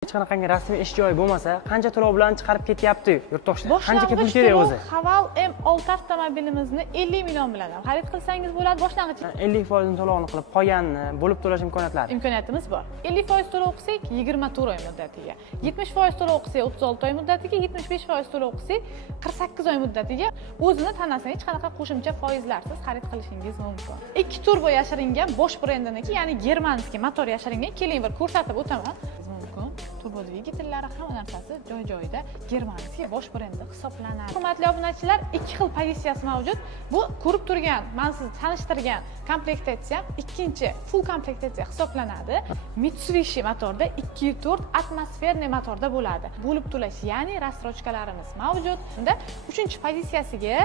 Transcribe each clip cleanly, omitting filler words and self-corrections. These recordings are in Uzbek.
hech qanaqangi rasmiy ish joyi bo'lmasa, qancha to'lov bilan chiqarib ketyapti yurtdoshlar? Qancha pul Boshlang'ich kerak to'lov o'zi? Haval M6 avtomobilimizni 50 million bilan xarid qilsangiz bo'ladi. Boshlang'ich 50% to'lovini qilib qolganini bo'lib to'lash imkoniyatlari. imkoniyatimiz bor. 50% to'lov qilsak 24 oy muddatiga, 70% to'lov qilsak 36 oy muddatiga, 75% to'lov qilsak 48 oy muddatiga o'zini tanasidan hech qanaqa qo'shimcha foizlarsiz xarid qilishingiz mumkin. 2 turbo yashiringan Bosch brendiniki, ya'ni germanskiy motor yashiringan. Keling bir ko'rsatib o'taman. Turbo dvigatellari hamma narsasi joy-joyida germanskiy Bosch brendi hisoblanadi. Hurmatli obunachilar, ikki xil pozitsiyasi mavjud. Bu ko'rib turgan, men sizni tanishtirgan komplektatsiya ikkinchi full komplektatsiya hisoblanadi. Mitsubishi motorda 2.4 atmosferniy motorda bo'ladi. Bo'lib to'lash, ya'ni rassrochkalarimiz mavjud. Unda uchinchi pozitsiyasiga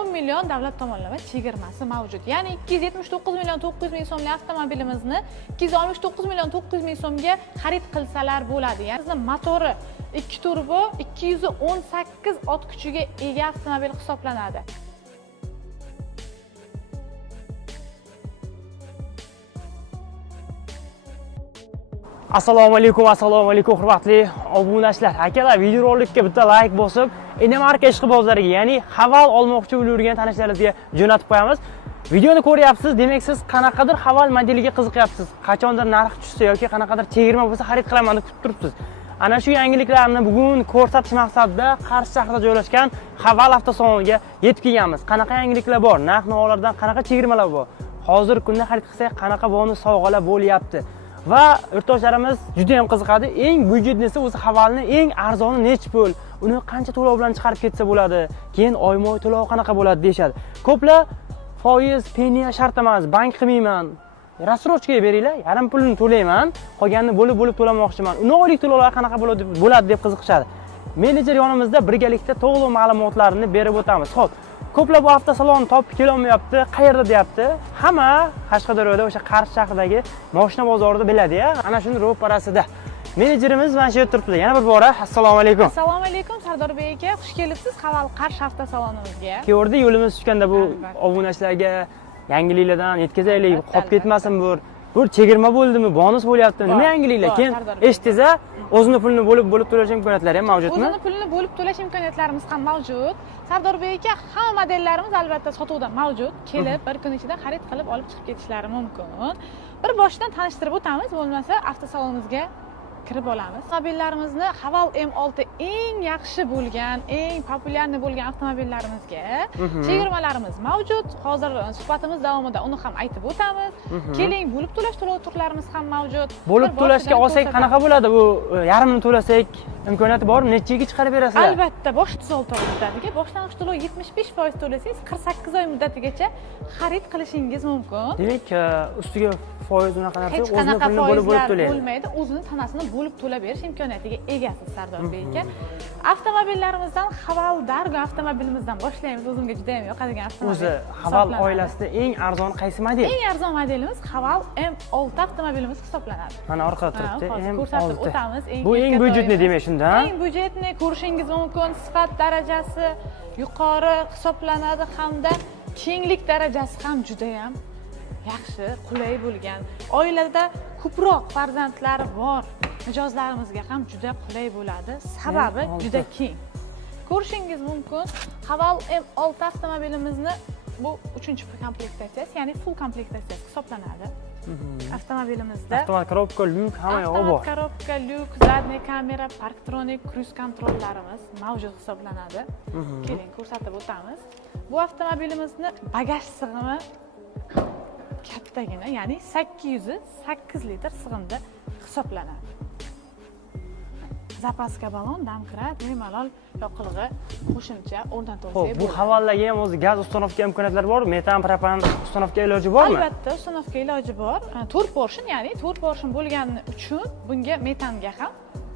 10 million davlat tomonlama chegirmasi mavjud. Ya'ni 279 million 900 ming so'mlik avtomobilimizni 269 million 900 ming so'mga xarid qilsalar bo'ladi. Ya'ni motori 2 turbo 218 ot kuchiga ega avtomobil hisoblanadi. Assalomu alaykum hurmatli obunachilar. Akalar, videorolikka bitta like bosib, Enemarka ishqibozlariga, ya'ni Haval olmoqchi bo'lib yurgan tanishlaringizga jo'natib qo'yamiz. Videoni ko'ryapsiz, demak siz qanaqadir Haval modeliga qiziqyapsiz. Qachondir narx tushsa yoki qanaqadir chegirma bo'lsa xarid qilaman deb kutib turibsiz. Ana shu yangiliklarni bugun ko'rsatish maqsadida Qarshi shahrida joylashgan Haval avtosaloniga yetib kelganmiz. Qanaqa yangiliklar bor, narx-navolardan qanaqa chegirmalar bor, hozirgi kunda xarid qilsak qanaqa bonus sovg'alar bo'lyapti va yurtdoshlarimiz juda ham qiziqadi. Eng byudjetnisi o'zi Havalni eng arzoni nech pul, uni qancha to'lov bilan chiqarib ketsa bo'ladi, keyin oyma-oy to'lov qanaqa bo'ladi deyshadi. Ko'plar foiz, peniya shart emas, bank qilmayman, rassrochkaga beringlar, yarim pulini to'layman, qolganini bo'lib to'lamoqchiman. Uni oylik to'lovlar qanaqa bo'ladi deb qiziqishadi. Menejer yonimizda birgalikda to'liq ma'lumotlarni berib o'tamiz. Xo'p, ko'plar bu avtosalonni topib kela olmayapti, qayerda deyapti. Hamma Qashqadaryoda o'sha Qarshi shahridagi mashina bozorida biladi-ya, ana shuni ro'parasida. Menejerimiz mana shu yerda turibdi. Yana bir bora assalomu alaykum. Assalomu alaykum Sardorbek aka, xush kelibsiz Haval Qarshi avtosalonimizga. Keyorda yo'limiz tushganda bu obunachilarga yangiliklardan yetkazaylik, qolib ketmasin bu. Bu chegirma bo'ldimi, bonus bo'lyaptimi, nima yangiliklar? Keyin eshitdingiz, o'zini pulini bo'lib to'lash imkoniyatlari ham mavjudmi? O'zini pulini bo'lib to'lash imkoniyatlarimiz ham mavjud. Sardorbek aka, hamma modellarimiz albatta sotuvda mavjud. Kelib, bir kun ichida xarid qilib olib chiqib ketishlari mumkin. Bir boshdan tanishtirib o'tamiz, bo'lmasa avtosalonimizga kirib olamiz. Avtomobillarimizni Haval M6 eng yaxshi bo'lgan, eng populyarni bo'lgan avtomobillarimizga chegirmalarimiz mavjud. Hozir suhbatimiz davomida uni ham aytib o'tamiz. Keling, bo'lib to'lash to'lov turlarimiz ham mavjud. Bo'lib to'lashga olsak qanaqa bo'ladi? Bu yarimini to'lasak imkoniyati bormi? Nechaga chiqarib berasizlar? Albatta, bosh 36 oy muddatiga, boshlang'ich to'lov 75% to'lasangiz 48 oy muddatigacha xarid qilishingiz mumkin. Demak, ustiga foiz unaqa narsa, hech o'zini qanaqa pulini bo'lib to'laydi. Bo'lmaydi, o'zini tanasini bo'lib to'lab berish imkoniyatiga egasiz Sardorbek aka. Avtomobillarimizdan Haval Dargo avtomobilimizdan boshlaymiz. O'zimga juda ham yoqadigan avtomobil. O'zi Haval oilasida eng arzon qaysi model? Eng arzon modelimiz Haval M6 avtomobilimiz hisoblanadi. Mana orqada turibdi, ko'rsatib M6. o'tamiz. Bu eng byudjetli demak shunda. Eng byudjetni ko'rishingiz mumkin, sifat darajasi yuqori hisoblanadi hamda kenglik darajasi ham juda ham yaxshi, qulay bo'lgan. Oilada ko'proq farzandlari bor mijozlarimizga ham juda qulay bo'ladi. Sababi juda keng. Ko'rishingiz mumkin, Haval M6 avtomobilimizni bu 3-komplektatsiyasi, ya'ni full komplektatsiyasi hisoblanadi. Avtomobilimizda avtomat korobka, lyuk hamma yo'q bor. Avtomat korobka, lyuk, zadniy kamera, parktronik, cruise kontrollarimiz mavjud hisoblanadi. Keling, ko'rsatib o'tamiz. Bu avtomobilimizni bagaj sig'imi kattagina, ya'ni 808 litr sig'imda hisoblanadi. Zapaska balon, damkrat, bemalol yoqilg'i qo'shimcha o'rnatilsa bo'ladi. Bu Havallarga ham o'zi gaz uстановка imkoniyatlari bormi? Metan, propan uстановка iloji bormi? Albatta, uстановка iloji bor. 4 portion, ya'ni 4 portion bo'lgani uchun bunga metanga ham,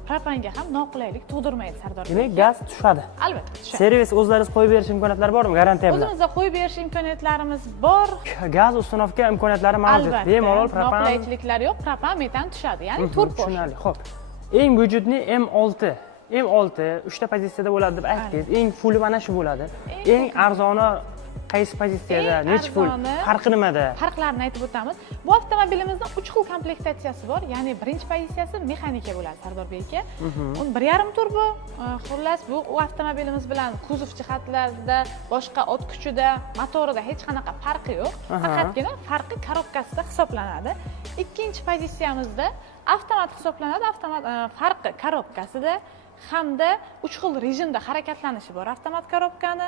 propanga ham noqulaylik tug'dirmaydi Sardorbek. Demak, gaz tushadi. Albatta, tushadi. Servis o'zlaringiz qo'yib berish imkoniyatlari bormi? Garantiya bilan. O'zimizda qo'yib berish imkoniyatlarimiz bor. Gaz uстановка imkoniyatlari mavjud. Bemalol propan. Noqulayliklar yo'q, propan, metan tushadi, ya'ni 4 portion. Tushunarli. Xo'p. Eng byudjetli M6. M6 3 ta pozitsiyada bo'ladi deb aytdingiz. Eng fulli mana shu bo'ladi. Eng arzoni qaysi pozitsiyada, Eng necha pul, arzoni- farqi nimada? Farqlarini aytib o'tamiz. Bu avtomobilimizda 3 xil komplektatsiyasi bor. Ya'ni birinchi pozitsiyasi mexanika bo'ladi, Sardorbek aka. Uni 1.5 turbo. Xullas, bu avtomobilimiz bilan kuzov jihatlarida, boshqa ot kuchida, motorida hech qanaqa farqi yo'q. Faqatgina farqi korobkasida hisoblanadi. Ikkinchi pozitsiyamizda avtomat hisoblanadi. Avtomat farqi korobkasida hamda 3 xil rejimda harakatlanishi bor avtomat korobkani.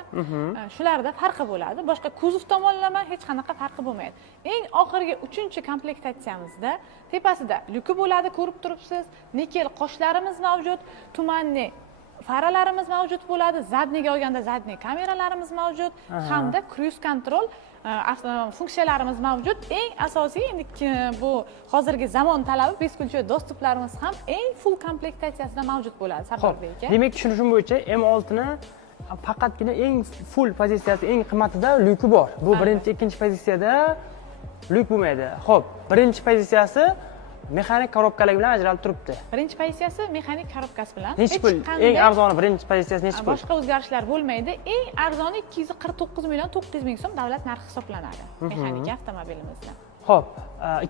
Shularda farqi bo'ladi. Boshqa kuzov tomonlama hech qanaqa farqi bo'lmaydi. Eng oxirgi 3-komplektatsiyamizda tepasida lyuki bo'ladi, ko'rib turibsiz. Nikel qoshlarimiz mavjud, tumanli faralarimiz mavjud bo'ladi, zadniga olganda zadniy kameralarimiz mavjud hamda cruise control funksiyalarimiz mavjud. Eng asosiy endi bu hozirgi zamon talabi beskulchoy dostuplarimiz ham eng full komplektatsiyasida mavjud bo'ladi, Sardorbek aka. Demak, tushunishim bo'yicha M6 ni faqatgina eng full pozitsiyasi, eng qimmatida lyuki bor. Bu birinchi, ikkinchi pozitsiyada lyuk bo'lmaydi. Xo'p, birinchi pozitsiyasi mexanik korobkalar bilan ajralib turibdi. Birinchi pozitsiyasi mexanik korobkasi bilan. Necha pul? Eng arzoni birinchi pozitsiyasi necha pul? Boshqa o'zgarishlar bo'lmaydi. Eng arzoni 249 million 900 ming so'm davlat narxi hisoblanadi mexanik avtomobilimizda. Xo'p,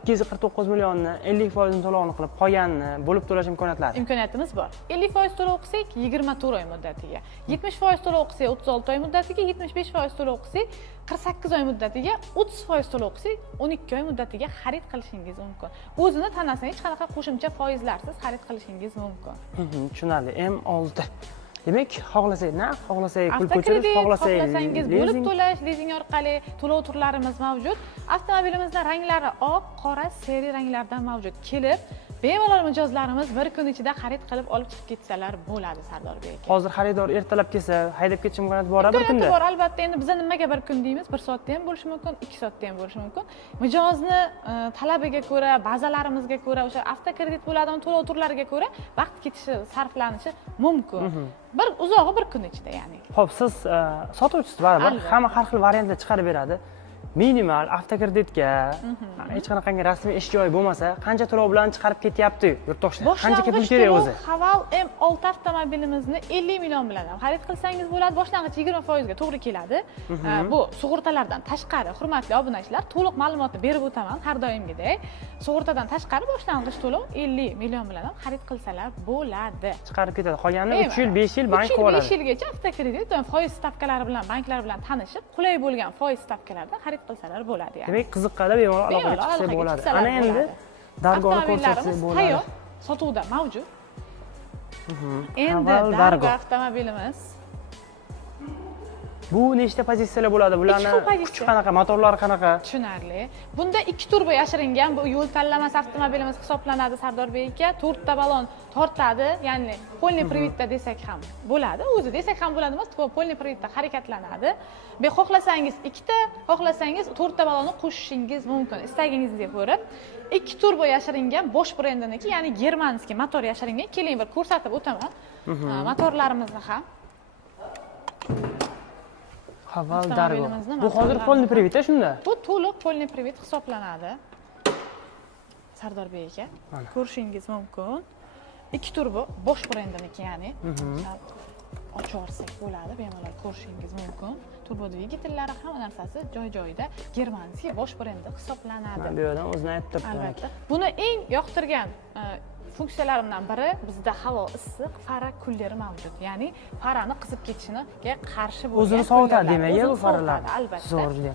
249 millionni 50% to'lovini qilib qolganini bo'lib to'lash imkoniyatlari. Imkoniyatimiz bor. 50% to'lov qilsak 24 oy muddatiga, 70% to'lov qilsak 36 oy muddatiga, 75% to'lov qilsak 48 oy muddatiga, 30% to'lov qilsak 12 oy muddatiga xarid qilishingiz mumkin. O'zini tanasini hech qanaqa qo'shimcha foizlarsiz xarid qilishingiz mumkin. Tushunarli. M6. Demak, xohlasak naqd, xohlasak pul ko'chirish, Avtokredit, xohlasak xohlasangiz bo'lib to'lash, lizing orqali to'lov turlarimiz mavjud. Avtomobilimizning ranglari oq, qora, seri ranglardan mavjud. Kelib, bemalol mijozlarimiz bir kun ichida xarid qilib olib chiqib ketsalar bo'ladi, Sardorbek aka. Hozir xaridor ertalab kelsa, haydab ketish imkoniyati bor bir kunda. Bor, albatta. Endi biz nimaga bir kun deymiz? 1 soatda ham bo'lishi mumkin, 2 soatda ham bo'lishi mumkin. Mijozni talabiga ko'ra, bazalarimizga ko'ra, o'sha avtokredit bo'ladimi, to'lov turlariga ko'ra vaqt ketishi, sarflanishi mumkin. Bir uzog'i bir kun ichida, ya'ni. Xo'p, siz sotuvchisiz baribir, hamma har xil variantlar chiqarib beradi. Minimal avtokreditga, hech qanaqangi rasmiy ish joyi bo'lmasa, qancha to'lov bilan chiqarib ketyapti yurtdoshlar? Qancha pul kerak o'zi? Haval M6 avtomobilimizni 50 million bilan ham xarid qilsangiz bo'ladi. Boshlang'ich 20% ga to'g'ri keladi. Bu sug'urtalardan tashqari, hurmatli obunachilar, to'liq ma'lumotni berib o'taman har doimgidek. Sug'urtadan tashqari boshlang'ich to'lov 50 million bilan ham xarid qilsalar bo'ladi. Chiqarib ketadi. Qolganini 3 yil, 5 yil bank qilib oladi. 5 yilgacha avtokredit va foiz stavkalari bilan banklar bilan tanishib, qulay bo'lgan foiz stavkalarida xarid qilsalar bo'ladi, ya'ni. Demak, qiziqqanda bemalol aloqaga chiqsa bo'ladi. Ana endi dargohni ko'rsatsak bo'ladi. Tayyor, sotuvda mavjud. Endi dargoh avtomobilimiz. Bu nechta pozitsiyalar bo'ladi? Bularning kuchi qanaqa, motorlari qanaqa? Tushunarli. Bunda 2 turbo yashiringan, bu yo'l tanlamasi avtomobilimiz hisoblanadi, Sardorbek aka. 4 ta balon tortadi, ya'ni polniy prividda desak ham bo'ladi. O'zi desak ham bo'ladi emas, polniy prividda harakatlanadi. Be xohlasangiz 2 ta, xohlasangiz 4 ta balonni qo'shishingiz mumkin, istagingizga ko'ra. 2 turbo yashiringan Bosch brendiniki, ya'ni germanskiy motor yashiringan. Keling bir ko'rsatib o'taman. Motorlarimizni ham. Haval dargoh. Bu hozir polniy prividda shunda? Bu to'liq polniy privid hisoblanadi. Sardorbek aka, ko'rishingiz mumkin. 2 turbo Bosch brendiniki, ya'ni. Ochorsak bo'ladi, bemalol ko'rishingiz mumkin. Turbo dvigatellari hamma narsasi joy-joyida, germanskiy Bosch brendi hisoblanadi. Bu yerdan o'zini aytib turibdi. Albatta. Buni eng yoqtirgan funksiyalarimdan biri bizda havo issiq fara kulleri mavjud. Ya'ni farani qizib ketishiga qarshi bo'lgan. O'zini sovutadi demak, bu faralar. Albatta. Zo'r juda.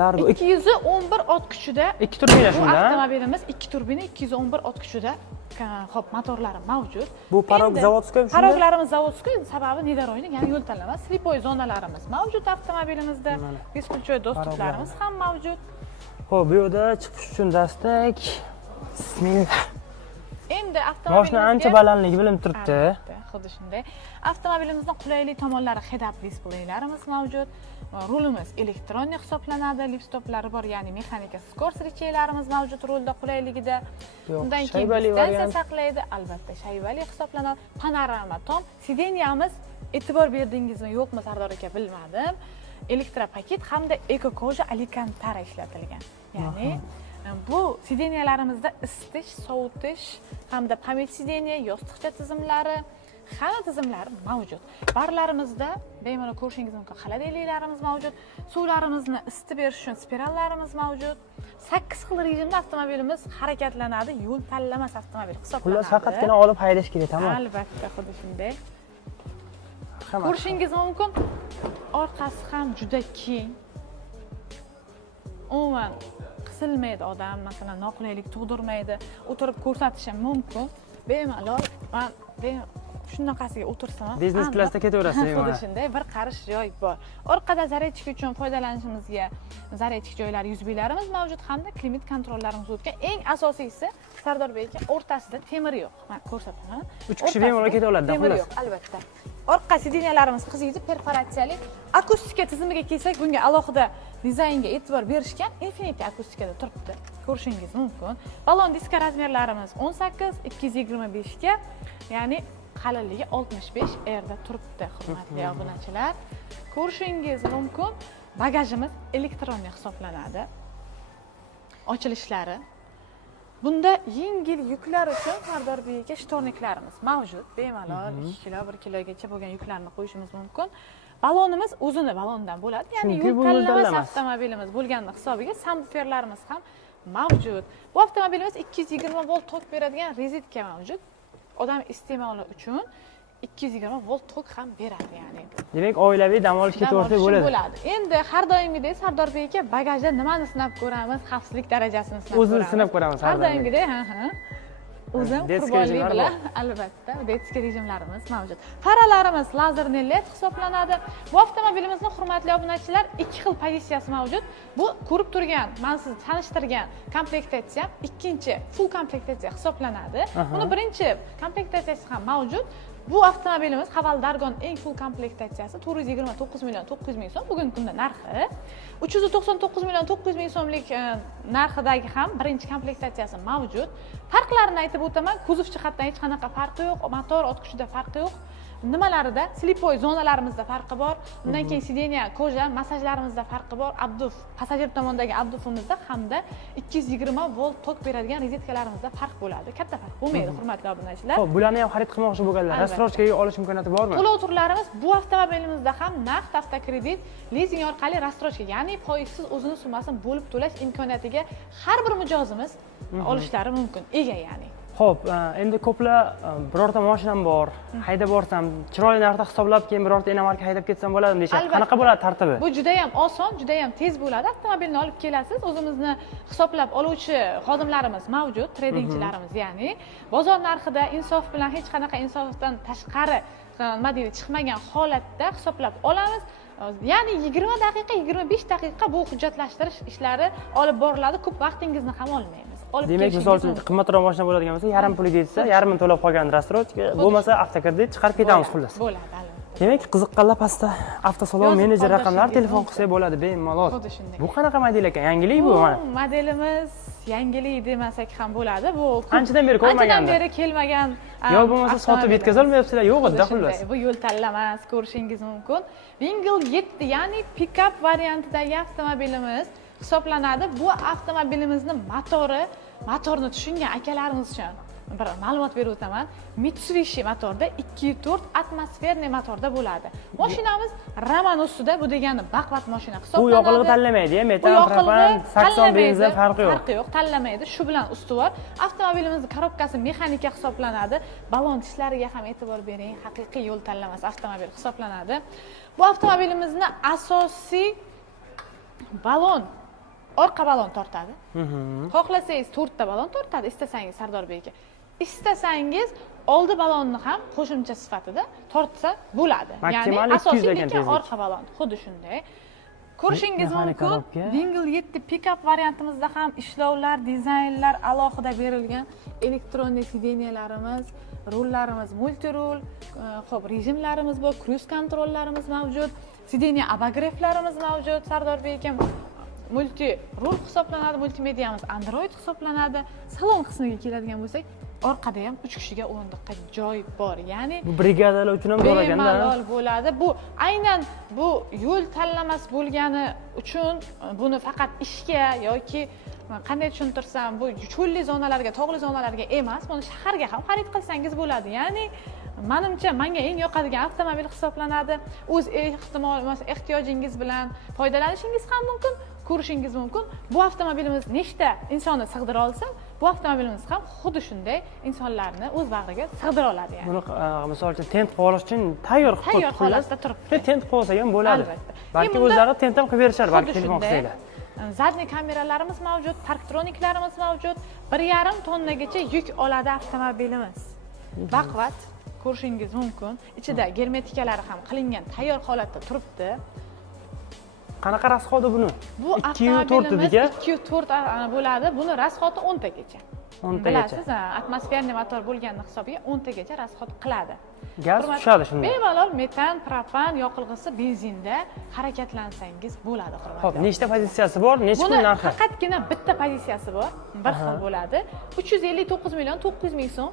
Dargo 211 ot kuchida 2 turbina shunda. Bu avtomobilimiz 2 turbina 211 ot kuchida. Xo'p, motorlari mavjud. Bu parog zavodskoy shunda? Paroglarimiz zavodskoy, sababi Nidaroyni, ya'ni yo'l tanlama, slipoy zonalarimiz mavjud avtomobilimizda. Beskulchoy dostuplarimiz ham mavjud. Xo'p, bu yerda chiqish uchun dastak. Bismillah. Endi avtomobilimizga mashina ancha balandligi bilinib turibdi. Xuddi shunday. Avtomobilimizning qulaylik tomonlari head-up displeylarimiz mavjud. Rulimiz elektronniy hisoblanadi, lipstoplari bor, ya'ni mexanika skors recheylarimiz mavjud rulda qulayligida. Undan keyin distansiya saqlaydi, albatta shaybali hisoblanadi. Panorama tom, sideniyamiz e'tibor berdingizmi, yo'qmi Sardor aka bilmadim. Elektropaket hamda eko-koja alikantara ishlatilgan. Ya'ni bu sideniyalarimizda isitish, sovutish hamda pamyat sideniya, yostiqcha tizimlari, hamma tizimlar mavjud. Barlarimizda bemalol ko'rishingiz mumkin. Xolodilniklarimiz mavjud. Suvlarimizni isitib berish uchun spirallarimiz mavjud. 8 xil rejimda avtomobilimiz harakatlanadi. Yo'l tanlamas avtomobil hisoblanadi. Xullas faqatgina olib haydash kerak, tamom. Albatta, xuddi shunday. Hamma. Ko'rishingiz mumkin. Orqasi ham juda keng. Umuman qisilmaydi odam, masalan, noqulaylik tug'dirmaydi. O'tirib ko'rsatish ham mumkin. Bemalol men shunaqasiga o'tirsam, Biznes klassda ketaverasiz, xuddi shunday bir qarish joy bor. Orqada zaryadchik uchun foydalanishimizga zaryadchik joylari, USB''larimiz mavjud hamda klimat kontrollarimiz o'tgan. Eng asosiysi, Sardorbek aka, o'rtasida temir yo'q. Men ko'rsataman. 3 kishi bemalol ketaveradi, temir xullas. yo'q, albatta. Orqa sideniyalarimiz qiziydi, perforatsiyali. Akustika tizimiga kelsak, bunga alohida dizaynga e'tibor berishgan. Infinity akustikada turibdi. Ko'rishingiz mumkin. Balon diska razmerlarimiz 18, 225 ga, ya'ni qalinligi 65 erda turibdi, hurmatli obunachilar. Ko'rishingiz mumkin. Bagajimiz elektronli hisoblanadi. Ochilishlari. Bunda yengil yuklar uchun Sardorbek aka shtorniklarimiz mavjud. Bemalol 2 kilo, 1 kilogacha bo'lgan yuklarni qo'yishimiz mumkin. Balonimiz o'zini balondan bo'ladi. Ya'ni yo'l tanlamas avtomobilimiz bo'lganini hisobiga subwooferlarimiz ham mavjud. Bu avtomobilimiz 220 volt tok beradigan rezitka mavjud. Odam iste'moli uchun 220 volt tok ham beradi, ya'ni. Demak, oilaviy dam olish ketaversak bo'ladi. Endi har doimgidek Sardorbek aka bagajda nimani sinab ko'ramiz? Xavfsizlik darajasini sinab ko'ramiz. O'zini sinab ko'ramiz har doimgidek, O'zim qurbonlik bilan, albatta, detskiy rejimlarimiz mavjud. Faralarimiz lazerli LED hisoblanadi. Bu avtomobilimizning hurmatli obunachilar 2 xil pozitsiyasi mavjud. Bu ko'rib turgan, men sizni tanishtirgan komplektatsiya ikkinchi full komplektatsiya hisoblanadi. Buni birinchi komplektatsiyasi ham mavjud. Bu avtomobilimiz Haval Dargon eng full komplektatsiyasi 429 million 900 ming so'm bugungi kunda narxi. 399 million 900 ming so'mlik narxidagi ham birinchi komplektatsiyasi mavjud. Farqlarini aytib o'taman. Kuzov jihatdan hech qanaqa farqi yo'q, motor otqushida farqi yo'q. Nimalarida? Slipoy zonalarimizda farqi bor. Undan keyin sideniya, koja, massajlarimizda farqi bor. Abduf, passajir tomondagi abdufimizda hamda 220 volt tok beradigan rozetkalarimizda farq bo'ladi. Katta farq bo'lmaydi, hurmatli obunachilar. Xo'p, bularni ham xarid qilmoqchi bo'lganlar, rastrojkaga olish imkoniyati bormi? To'lov turlarimiz bu avtomobilimizda ham naqd avtokredit, lizing orqali rastrojka, ya'ni foizsiz o'zini summasini bo'lib to'lash imkoniyatiga har bir mijozimiz olishlari mumkin. Ega, ya'ni. Xo'p, endi ko'plar birorta mashinam bor, haydab borsam, chiroyli narxda hisoblab, keyin birorta inomarka haydab ketsam bo'ladimi deyshadi. Qanaqa bo'ladi tartibi? Bu juda ham oson, juda ham tez bo'ladi. Avtomobilni olib kelasiz, o'zimizni hisoblab oluvchi xodimlarimiz mavjud, tradingchilarimiz, ya'ni bozor narxida insof bilan hech qanaqa insofdan tashqari nima deydi, chiqmagan holatda hisoblab olamiz. Ya'ni 20 daqiqa, 25 daqiqa bu hujjatlashtirish ishlari olib boriladi. Ko'p vaqtingizni ham olmaymiz. Demak, misol uchun qimmatroq mashina bo'ladigan bo'lsa, yarim puliga yetsa, yarmini to'lab qolgan rastrojka, bo'lmasa avtokredit chiqarib ketamiz xullas. Bo'ladi, albatta. Demak, qiziqqanlar pastda avtosalon menejer raqamlari telefon qilsak bo'ladi bemalol. Xuddi shunday. Bu qanaqa model ekan? Yangilik bu mana. Modelimiz yangilik demasak ham bo'ladi. Bu anchadan beri ko'rmaganda. Anchadan beri kelmagan. Yo bo'lmasa sotib yetkazolmayapsizlar, yo'q edi xullas. Bu yo'l tanlamas, ko'rishingiz mumkin. Wingle 7, ya'ni pick-up variantidagi avtomobilimiz hisoblanadi. Bu avtomobilimizning motorni tushungan akalarimiz uchun bir ma'lumot berib o'taman. Mitsubishi motorda 2.4 atmosferniy motorda bo'ladi. Mashinamiz Raman ustida, bu degani baquvvat mashina hisoblanadi. Bu yoqilg'i tanlamaydi, metan, propan, sakson, benzin farqi yo'q. Farqi yo'q, tanlamaydi. Shu bilan ustuvor. Avtomobilimizning korobkasi mexanika hisoblanadi. Balon tishlariga ham e'tibor bering. Haqiqiy yo'l tanlamas avtomobil hisoblanadi. Bu avtomobilimizning asosiy balon orqa balon tortadi. Xohlasangiz 4 ta balon tortadi, istasangiz Sardorbek aka. Istasangiz oldi balonni ham qo'shimcha sifatida tortsa bo'ladi. Ya'ni asosiy orqa balon. Xuddi shunday. Ko'rishingiz mumkin. Wingle 7 pick-up variantimizda ham ishlovlar, dizaynlar alohida berilgan. Elektronli sideniyalarimiz, rullarimiz multirul, xo'p, rejimlarimiz bor, cruise kontrollarimiz mavjud, sideniya abagreiflarimiz mavjud. Sardorbek aka multi rul hisoblanadi, multimediyamiz Android hisoblanadi. Salon qismiga keladigan bo'lsak, orqada ham 3 kishiga o'rindiqqa joy bor. Ya'ni bu brigadalar uchun ham bor ekanda. Bemalol bo'ladi. Bu aynan bu yo'l tanlamas bo'lgani uchun buni faqat ishga yoki qanday tushuntirsam, bu cho'lli zonalarga, tog'li zonalarga emas, buni shaharga ham xarid qilsangiz bo'ladi. Ya'ni Menimcha menga eng yoqadigan avtomobil hisoblanadi. O'z ehtiyojingiz bilan foydalanishingiz ham mumkin, ko'rishingiz mumkin. Bu avtomobilimiz nechta insonni sig'dira olsa, bu avtomobilimiz ham xuddi shunday insonlarni o'z bag'riga sig'dira oladi yani. Buni misol uchun tent qilib olish uchun tayyor holatda turibdi. Tent qilib olsak ham bo'ladi. Albatta. Balki o'zlari tent ham qilib berishar, balki kelmoqsanglar. Zadniy kameralarimiz mavjud, parktroniklarimiz mavjud. 1,5 tonnagacha yuk oladi avtomobilimiz. Baquvvat ko'rishingiz mumkin. Ichida germetikalari ham qilingan, tayyor holatda turibdi. Qanaqa rasxodi buni? Bu 2.4 dediga 2.4 bo'ladi. Buni rasxoti 10 tagacha. 10 tagacha. Bilasiz, atmosferniy motor bo'lgani hisobiga 10 tagacha rasxot qiladi. Gaz tushadi shunda. Bemalol metan, propan yoqilg'isi benzinda harakatlansangiz bo'ladi, hurmatli. Xo'p, nechta pozitsiyasi bor? Necha pul narxi? Buni faqatgina bitta pozitsiyasi bor. Bir xil bo'ladi. 359 million 900 ming so'm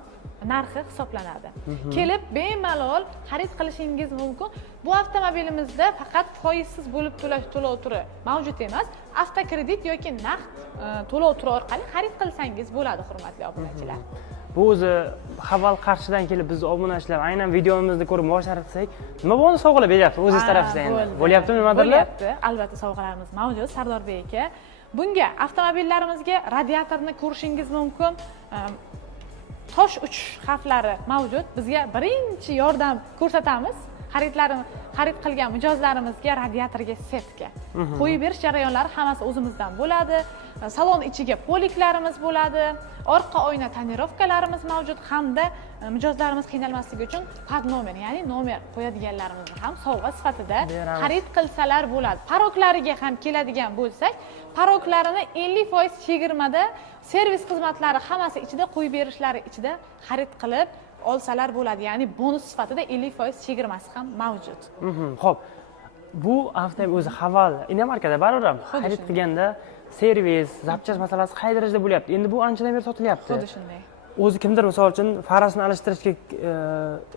narxi hisoblanadi. Kelib bemalol xarid qilishingiz mumkin. Bu avtomobilimizda faqat foizsiz bo'lib to'lash to'lov turi mavjud emas. Avtokredit yoki naqd to'lov turi orqali xarid qilsangiz bo'ladi, hurmatli obunachilar. Bu o'zi Haval Qarshidan kelib biz obunachilar aynan videomizni ko'rib boshqarsak, nima bo'ldi sovg'alar beryapti o'zingiz tarafingizdan endi. Bo'lyaptimi nimadirlar? Bo'lyapti. Albatta sovg'alarimiz mavjud, Sardor bey aka. Bunga avtomobillarimizga radiatorni ko'rishingiz mumkin. Tosh uchish xavflari mavjud. Bizga birinchi yordam ko'rsatamiz. Xarid qilgan mijozlarimizga radiatorga setka qo'yib berish jarayonlari hammasi o'zimizdan bo'ladi. Salon ichiga poliklarimiz bo'ladi. Orqa oyna tonirovkalarimiz mavjud hamda mijozlarimiz qiynalmasligi uchun pad nomer, ya'ni nomer qo'yadiganlarimizni ham sovg'a sifatida xarid qilsalar bo'ladi. Paroklariga ham keladigan bo'lsak, paroklarini 50% chegirmada servis xizmatlari hammasi ichida qo'yib berishlari ichida xarid qilib olsalar bo'ladi. Ya'ni bonus sifatida 50% chegirmasi ham mavjud. Xo'p. Bu avtomobil o'zi Haval Inomarkada baribir xarid qilganda servis, zapchast masalasi qay darajada bo'lyapti? Endi bu anchadan beri sotilyapti. Xuddi shunday. O'zi kimdir misol uchun farasini alishtirishga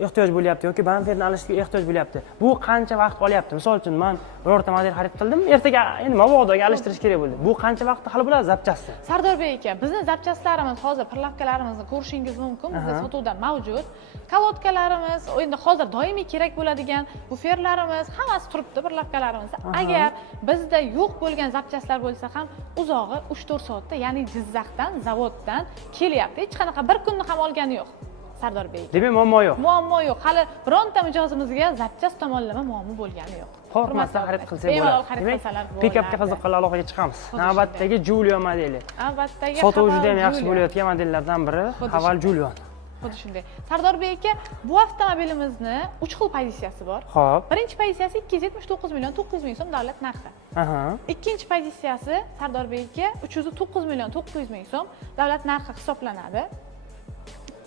ehtiyoj bo'lyapti yoki bamperni alishga ehtiyoj bo'lyapti. Bu qancha vaqt olyapti? Misol uchun men birorta model xarid qildim, ertaga endi mabodoga alishtirish kerak bo'ldi. Bu qancha vaqtda hal bo'ladi zapchasti? Sardor bey aka, bizning zapchastlarimiz hozir plavkalarimizni ko'rishingiz mumkin. Bizda sotuvda mavjud. Kolodkalarimiz, endi hozir doimiy kerak bo'ladigan buferlarimiz hammasi turibdi plavkalarimizda. Agar bizda yo'q bo'lgan zapchastlar bo'lsa ham uzog'i 3-4 soatda, ya'ni Jizzaxdan, zavoddan kelyapti. Hech qanaqa bir kunni ham olgani yo'q. Sardor bey. Demak, muammo yo'q. Muammo yo'q. Hali bironta mijozimizga zapchast tomonlama muammo bo'lgani yo'q. Qo'rqmasdan xarid qilsak bo'ladi. Bemalol xarid qilsalar bo'ladi. Pikapga qiziqqanlar aloqaga chiqamiz. Navbatdagi Julio modeli. Navbatdagi sotuv juda ham yaxshi bo'layotgan modellardan biri Haval Julio. Xuddi shunday. Sardor bey aka, bu avtomobilimizni 3 xil pozitsiyasi bor. Xo'p. Birinchi pozitsiyasi 279 million 900 ming so'm davlat narxi. Ikkinchi pozitsiyasi Sardor bey aka 309 million 900 ming so'm davlat narxi hisoblanadi.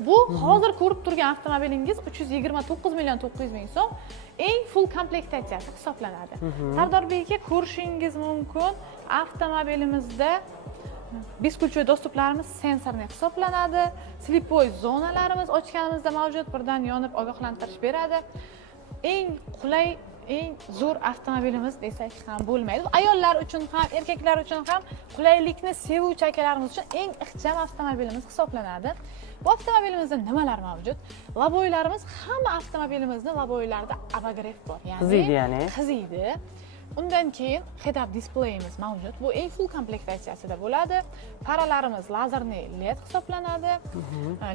Bu hozir ko'rib turgan avtomobilingiz 329 million 900 ming so'm eng full komplektatsiyasi hisoblanadi. Sardor bey aka, ko'rishingiz mumkin, avtomobilimizda beskuluchvoy dostuplarimiz sensorli hisoblanadi. Slipoy zonalarimiz ochganimizda mavjud, birdan yonib ogohlantirish beradi. Eng qulay, eng zo'r avtomobilimiz desak ham bo'lmaydi. Ayollar uchun ham, erkaklar uchun ham qulaylikni sevuvchi akalarimiz uchun eng ixcham avtomobilimiz hisoblanadi. Bu avtomobilimizda nimalar mavjud? Laboylarimiz, hamma avtomobilimizni laboylarida abogref bor. Ya'ni qiziydi. Undan keyin head-up displeyimiz mavjud. Bu eng full komplektatsiyasida bo'ladi. Faralarimiz lazerli LED hisoblanadi.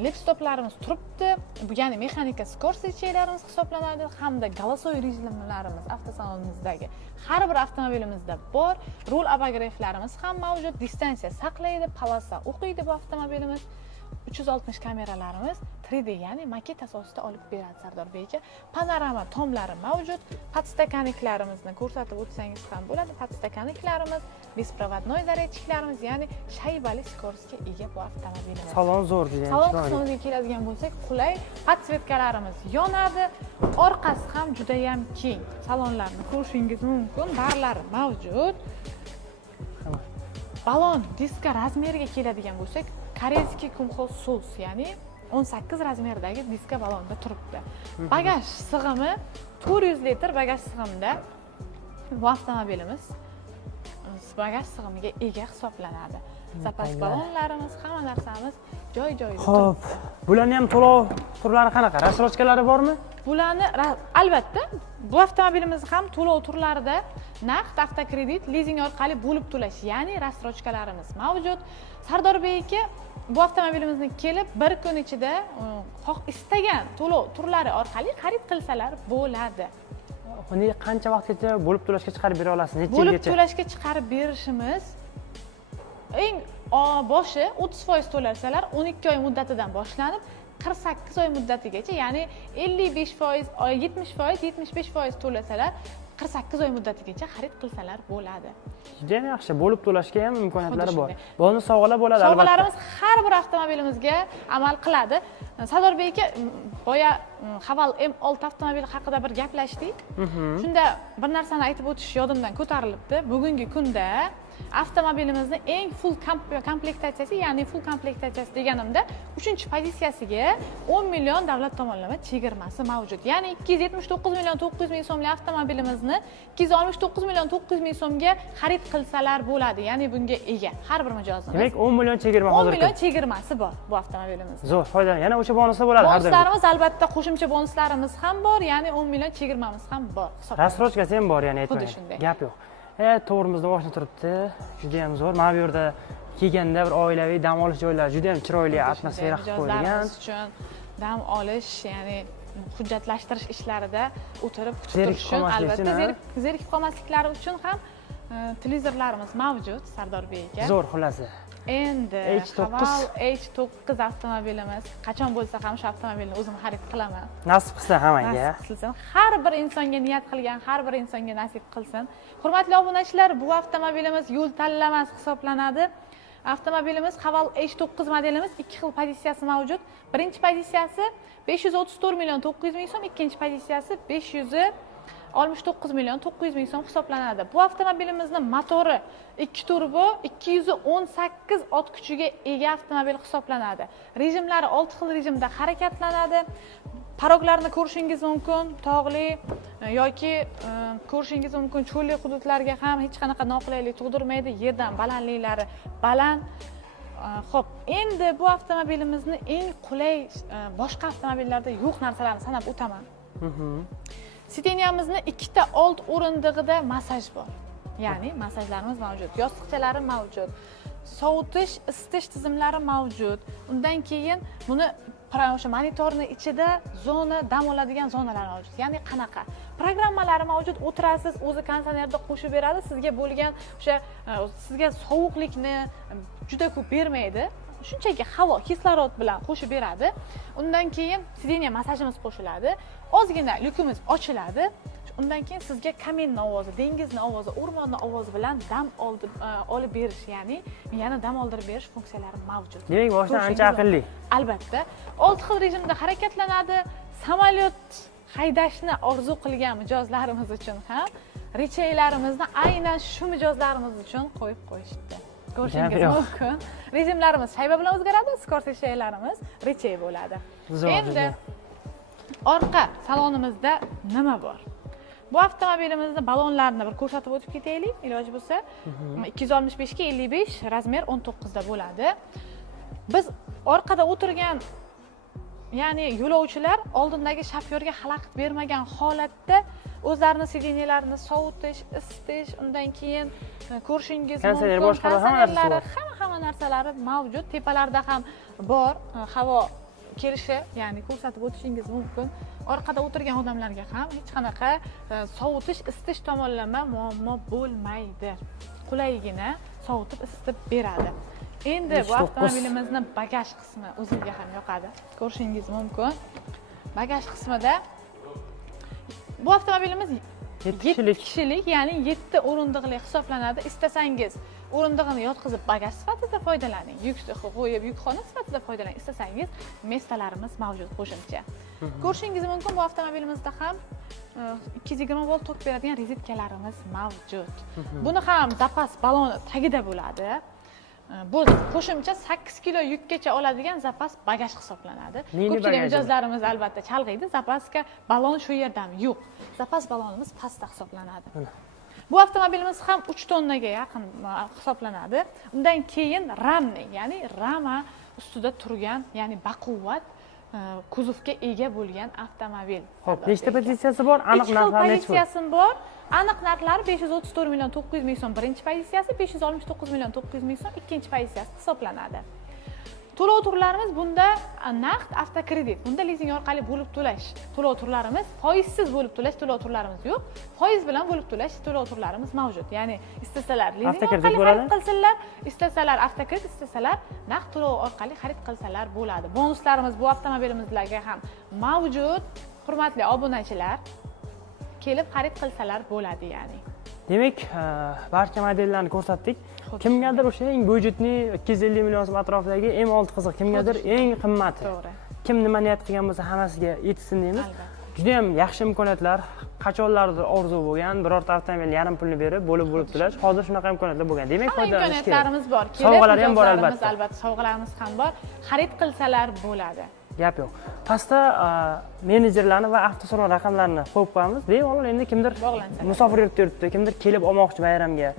Led stoplarimiz turibdi. Bu ya'ni mexanika skorsichlarimiz hisoblanadi hamda голосовой rejimlarimiz avtosalonimizdagi har bir avtomobilimizda bor. Rul abogreflarimiz ham mavjud. Distansiya saqlaydi, polosa o'qiydi bu avtomobilimiz. 360 kameralarimiz 3D, ya'ni maket asosida olib beradi Sardor bey aka. Panorama tomlari mavjud. Podstakaniklarimizni ko'rsatib o'tsangiz ham bo'ladi. Podstakaniklarimiz, besprovодной zaryadchiklarimiz, ya'ni shaybali skoroskga ega bu avtomobilimiz. Salon zo'r juda ham. Salon qismiga keladigan bo'lsak, qulay. Podsvetkalarimiz yonadi. Orqasi ham juda ham keng. Salonlarni ko'rishingiz mumkin. Barlari mavjud. Balon diska razmeriga keladigan bo'lsak, koreyskiy kumxoz sus, ya'ni 18 razmerdagi diska balonda turibdi. Bagaj sig'imi 400 litr bagaj sig'imda bu avtomobilimiz bagaj sig'imiga ega hisoblanadi. Zapas ballonlarimiz, hamma narsamiz joy-joyida. Xo'p, bularning ham to'lov turlari qanaqa? Рассрочкалari bormi? Bularni albatta bu avtomobilimiz ham to'lov turlarida naqd, avtokredit, lizing orqali bo'lib to'lash, ya'ni рассрочкаlarimiz mavjud. Sardorbek aka bu avtomobilimizni kelib bir kun ichida istagan to'lov turlari orqali xarid qilsalar bo'ladi. Uni qancha vaqtgacha bo'lib to'lashga chiqarib bera olasiz? Necha Bo'lib yilgacha? to'lashga chiqarib berishimiz eng boshi 30% to'lasalar 12 oy muddatidan boshlanib 48 oy muddatigacha, ya'ni 55%, 70%, 75% to'lasalar 48 oy muddatigacha xarid qilsalar bo'ladi. Juda ham yaxshi, bo'lib to'lashga ham imkoniyatlari bor. Bonus sovg'alar bo'ladi albatta. Sovg'alarimiz har bir avtomobilimizga amal qiladi. Sadorбек aka, boya Haval M6 avtomobili haqida bir gaplashdik. Shunda bir narsani aytib o'tish yodimdan ko'tarilibdi. Bugungi kunda avtomobilimizni eng full komplektatsiyasi, ya'ni full komplektatsiyasi deganimda 3-pozitsiyasiga 10 million davlat tomonidan chegirmasi mavjud. Ya'ni 279 million 900 ming so'mlik avtomobilimizni 269 million 900 ming so'mga xarid qilsalar bo'ladi. Ya'ni bunga ega har bir mijozimiz. Demak, 10 million chegirma hozir. 10 million chegirmasi bor bu avtomobilimizda. Zo'r, foydalan. Yana o'sha bonuslar bo'ladi har doim. Bonuslarimiz albatta qo'shimcha bonuslarimiz ham bor, ya'ni 10 million chegirmamiz ham bor. Рассрочкасы ham bor, ya'ni Xuddi aytmang. shunday. Gap yo'q. To'g'rimizda boshlanib turibdi. Juda ham zo'r. Mana bu yerda kelganda bir oilaviy dam olish joylari juda ham chiroyli atmosfera qilib qo'yilgan. Mijozlarimiz uchun dam olish, ya'ni hujjatlashtirish ishlarida o'tirib kutib turish uchun albatta zerikib qolmasliklari uchun ham televizorlarimiz mavjud, Sardorbek aka. Zo'r xulasi. Endi H9. Haval H9 avtomobilimiz qachon bo'lsa ham shu avtomobilni o'zim xarid qilaman. Nasib qilsa hammaga. Nasib qilsin. Har bir insonga niyat qilgan, har bir insonga nasib qilsin. Hurmatli obunachilar, bu avtomobilimiz yo'l tanlamas hisoblanadi. Avtomobilimiz Haval H9 modelimiz ikki xil pozitsiyasi mavjud. Birinchi pozitsiyasi 534 million 900 ming so'm, ikkinchi pozitsiyasi 569 million 900 ming so'm hisoblanadi. Bu avtomobilimizning motori 2 turbo 218 ot kuchiga ega avtomobil hisoblanadi. Rejimlari 6 xil rejimda harakatlanadi. Paroglarni ko'rishingiz mumkin, tog'li yoki ko'rishingiz mumkin cho'llik hududlarga ham hech qanaqa noqulaylik tug'dirmaydi. Yerdan balandliklari baland. Xo'p, endi bu avtomobilimizni eng qulay boshqa avtomobillarda yo'q narsalarni sanab o'taman. Sideniyamizni ikkita old o'rindig'ida masaj bor. Ya'ni masajlarimiz mavjud, yostiqchalari mavjud, sovutish, isitish tizimlari mavjud. Undan keyin buni o'sha monitorni ichida zona, dam oladigan zonalar mavjud. Ya'ni qanaqa? Programmalari mavjud, o'tirasiz, o'zi konditsionerda qo'shib beradi, sizga bo'lgan o'sha sizga sovuqlikni juda ko'p bermaydi. Shunchaki havo, kislorod bilan qo'shib beradi. Undan keyin sideniya masajimiz qo'shiladi. Ozgina lyukimiz ochiladi. Undan keyin sizga kaminning ovozi, dengizning ovozi, o'rmonning ovozi bilan dam olib berish, ya'ni miyani dam oldirib berish funksiyalari mavjud. Demak, boshdan ancha aqlli. Albatta, 6 xil rejimda harakatlanadi. Samolyot haydashni orzu qilgan mijozlarimiz uchun ham recheylarimizni aynan shu mijozlarimiz uchun qo'yib qo'yishdi. Ko'rishingiz mumkin. Rejimlarimiz shayba bilan o'zgaradi, skors shaylarimiz rechey bo'ladi. Endi orqa salonimizda nima bor? Bu avtomobilimizni ballonlarini bir ko'rsatib o'tib ketaylik, iloji bo'lsa. 265 ga 55 razmer 19 da bo'ladi. Biz orqada o'tirgan, ya'ni yo'lovchilar oldindagi shofyorga xalaqit bermagan holatda o'zlarini sideniyalarini sovutish, isitish, undan keyin ko'rishingiz mumkin, hamma narsalari mavjud. Tepalarda ham bor havo kelishi, ya'ni ko'rsatib o'tishingiz mumkin. Orqada o'tirgan odamlarga ham hech qanaqa sovutish, isitish tomonlama muammo bo'lmaydi. Qulaygina sovutib, isitib beradi. Endi bu avtomobilimizning bagaj qismi o'zimga ham yoqadi. Ko'rishingiz mumkin. Bagaj qismida bu avtomobilimiz 7 kishilik, ya'ni 7 o'rindiqli hisoblanadi. Istasangiz o'rindig'ini yotqizib bagaj sifatida foydalaning, yuk qo'yib yukxona sifatida foydalaning. Istasangiz mestalarimiz mavjud qo'shimcha. Ko'rishingiz mumkin, bu avtomobilimizda ham 220 volt tok beradigan rozetkalarimiz mavjud. Buni ham zapas balloni tagida bo'ladi. Bu qo'shimcha 8 kilo yukgacha oladigan zapas bagaj hisoblanadi. Ko'pchilik mijozlarimiz albatta chalg'iydi, zapaska ballon shu yerdami? Yo'q. Zapas ballonimiz pastda hisoblanadi. Bu avtomobilimiz ham 3 tonnaga yaqin hisoblanadi. Undan keyin ramning, ya'ni rama ustida turgan, ya'ni baquvvat kuzovga ega bo'lgan avtomobil. Xo'p, nechta pozitsiyasi bor? Aniq Ikki xil narxlar nechi bor? pozitsiyasi bor. Aniq narxlari 534 million 900 ming so'm birinchi pozitsiyasi, 569 million 900 ming so'm ikkinchi pozitsiyasi hisoblanadi. To'lov turlarimiz bunda naqd avtokredit, bunda lizing orqali bo'lib to'lash to'lov turlarimiz, foizsiz bo'lib to'lash to'lov turlarimiz yo'q. Foiz bilan bo'lib to'lash to'lov turlarimiz mavjud. Ya'ni istasalar lizing orqali xarid qilsalar, istasalar avtokredit, istasalar naqd to'lov orqali xarid qilsalar bo'ladi. Bonuslarimiz bu avtomobilimizlarga ham mavjud. Hurmatli obunachilar, kelib xarid qilsalar bo'ladi ya'ni. Demak, barcha modellarni ko'rsatdik. Kimgadir o'sha eng byudjetli 250 million so'm atrofidagi M6 qiziq, kimgadir eng qimmati. To'g'ri. Kim nima niyat qilgan bo'lsa hammasiga yetsin deymiz. Albatta. Juda ham yaxshi imkoniyatlar, qachonlardir orzu bo'lgan, birorta avtomobil yarim pulni berib, bo'lib to'lash. Hozir shunaqa imkoniyatlar bo'lgan. Demak, foydalanish kerak. Imkoniyatlarimiz bor. Sovg'alar ham bor Mijozlarimiz albatta. Albatta, sovg'alarimiz ham bor. Xarid qilsalar bo'ladi. Gap yo'q. Pastda menejerlarni va avtosalon raqamlarini qo'yib qo'yamiz. Bemalol endi kimdir Bog'lansa. musofir yuribdi, kimdir kelib olmoqchi bayramga.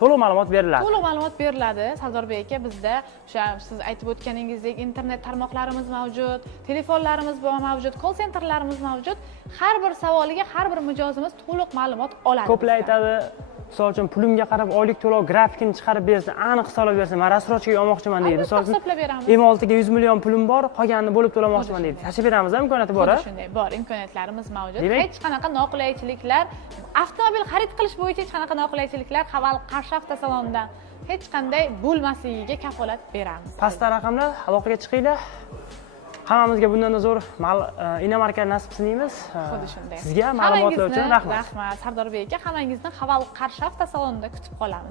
To'liq ma'lumot beriladi. To'liq ma'lumot beriladi. Sardorbek aka, bizda o'sha siz aytib o'tganingizdek internet tarmoqlarimiz mavjud, telefonlarimiz mavjud, call centerlarimiz mavjud. Har bir savoliga har bir mijozimiz to'liq ma'lumot oladi. Ko'plar aytadi, misol uchun pulimga qarab oylik to'lov grafikini chiqarib bersa, aniq hisoblab bersa, men rassrochkaga olmoqchiman deydi. Misol uchun hisoblab beramiz. M6 ga 100 million pulim bor, qolganini bo'lib to'lamoqchiman deydi. Tashib beramiz, imkoniyati bor-a? Shunday, bor, imkoniyatlarimiz mavjud. Demak- Hech qanaqa noqulaychiliklar, avtomobil xarid qilish bo'yicha hech qanaqa noqulaychiliklar Haval Qarshi avtosalonidan hech qanday bo'lmasligiga kafolat beramiz. Pastda raqamlar, aloqaga chiqinglar. Hammamizga bundan zo'r inomarka nasib qilsin deymiz. Xuddi shunday. Sizga ma'lumotlar uchun rahmat. Rahmat, Sardorbek aka, hammangizni Haval Qarshi avtosalonida kutib qolamiz.